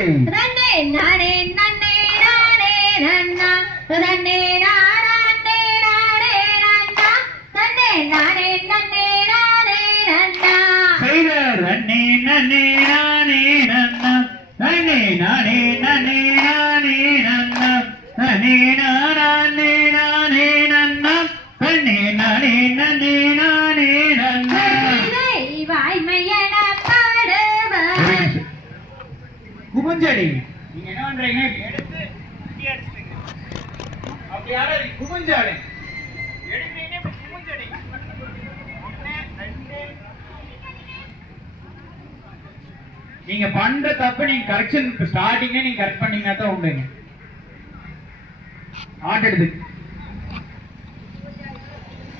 நன்னே நானே நன்னே நானே நன்னா நன்னே நானே நானே நன்னா நன்னே நானே நன்னே நானே நன்னா செய்த நன்னே நன்னே நானே நன்னா நன்னே நானே நன்னே நானே நன்னா நன்னே நானே நானே நன்னா நன்னே நானே நன்னே நானே நன்னா வாய்மையன பாடுவார் குபஞ்சடி. நீங்க என்ன பண்றீங்க? எடுத்து இடி அடிச்சிட்டீங்க. அப்படி யாரோ குபஞ்சாடி எடுக்கிறீங்க, குபஞ்சடி. 1 2 நீங்க பண்ற தப்பு நீங்க கரெக்ஷன் ஸ்டார்டிங்கே நீங்க கரெக்ட் பண்ணீங்கன்னா தான் உண்டுங்க. ஆட்டெடுத்து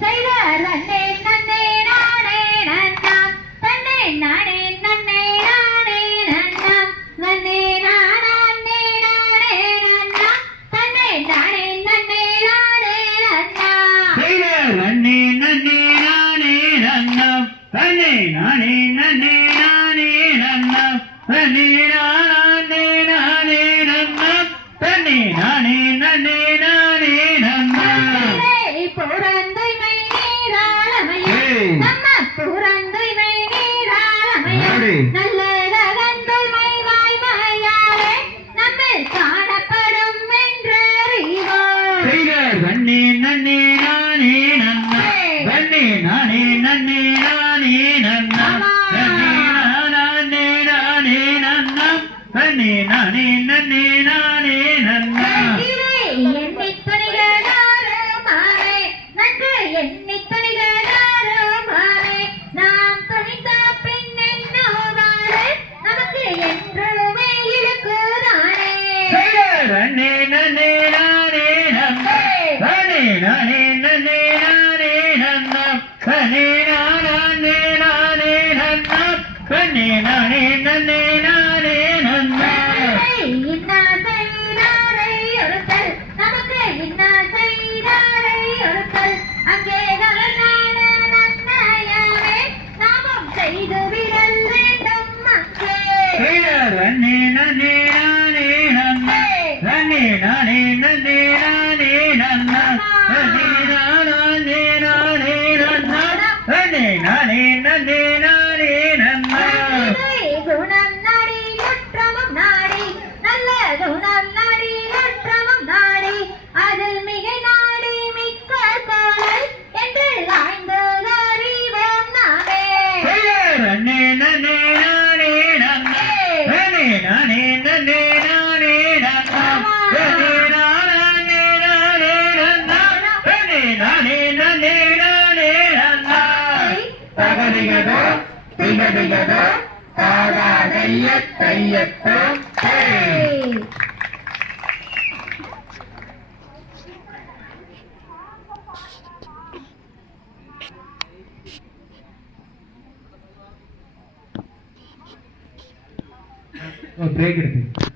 செய்த நன்னே நன்னே நானே நன்னா தன்னே நானே நன்னே நானே நன்னா நன்னே நானே நானே நன்னா தன்னே நானே நன்னே நானே நன்னா செய்த நன்னே நன்னே நானே நன்னா தன்னே நானே நன்னே நானே நன்னா தன்னே நானே நானே நன்னா தன்னே நானே நன்னே நானே நன்னா புறந்தூய்மை நீராளமையே நம்ம புறந்தூய்மை நீராளமையே நல்லதகந்தூய்மை வாய்மையாலே நம்மில் காணப்படும் என்றறிவோம். செய்த நன்னே நன்னே நானே நன்னா தன்னே நானே நன்னே நானே நன்னா தன்னே நானே நானே நன்னா தன்னே நானே நன்னே நானே நன்னா எண்ணித் துணிகளாருமாறே நன்று எண்ணித் துணிகளாருமாறே நாம் துணிந்த பின் என்னோதாரே நமக்கு என்றுமே இருக்குதானே. செய்த நன்னே நன்னே நானே நன்னா தன்னே நானே நன்னே நானே நன்னா தன்னே நானே நானே நன்னா தன்னே நானே நன்னே நானே நன்னா இன்னா செய்தாரை ஒருத்தல் நமக்கு இன்னா செய்தாரை ஒருத்தல் அங்கே நலனான நன்மையாவே நாமும் செய்து விடல் வேண்டும் அங்கே. செய்த நன்னே நன்னே நானே நன்னா தன்னே நானே நன்னே நானே நன்னா தன்னே நானே நானே நன்னா தன்னே நானே நன்னே நானே நன்னா குணம் நாடி குற்றமும் நாடி நல்ல குணம் நாடி குற்றமும் நாடி அதில் மிகை நாடி மிக்க காலை என்று ஆய்ந்து அறிவோம் நாமே. நன்னே நன்னே நானே நன்னா தன்னே நானே நன்னே நானே நன்னா தன்னே நானே நானே நன்னா தன்னே நானே நன்னே நானே நன்னா தகதிகதோ திகதிகதோ தாதாதைய தையத்தோ பிரேக் எடுத்து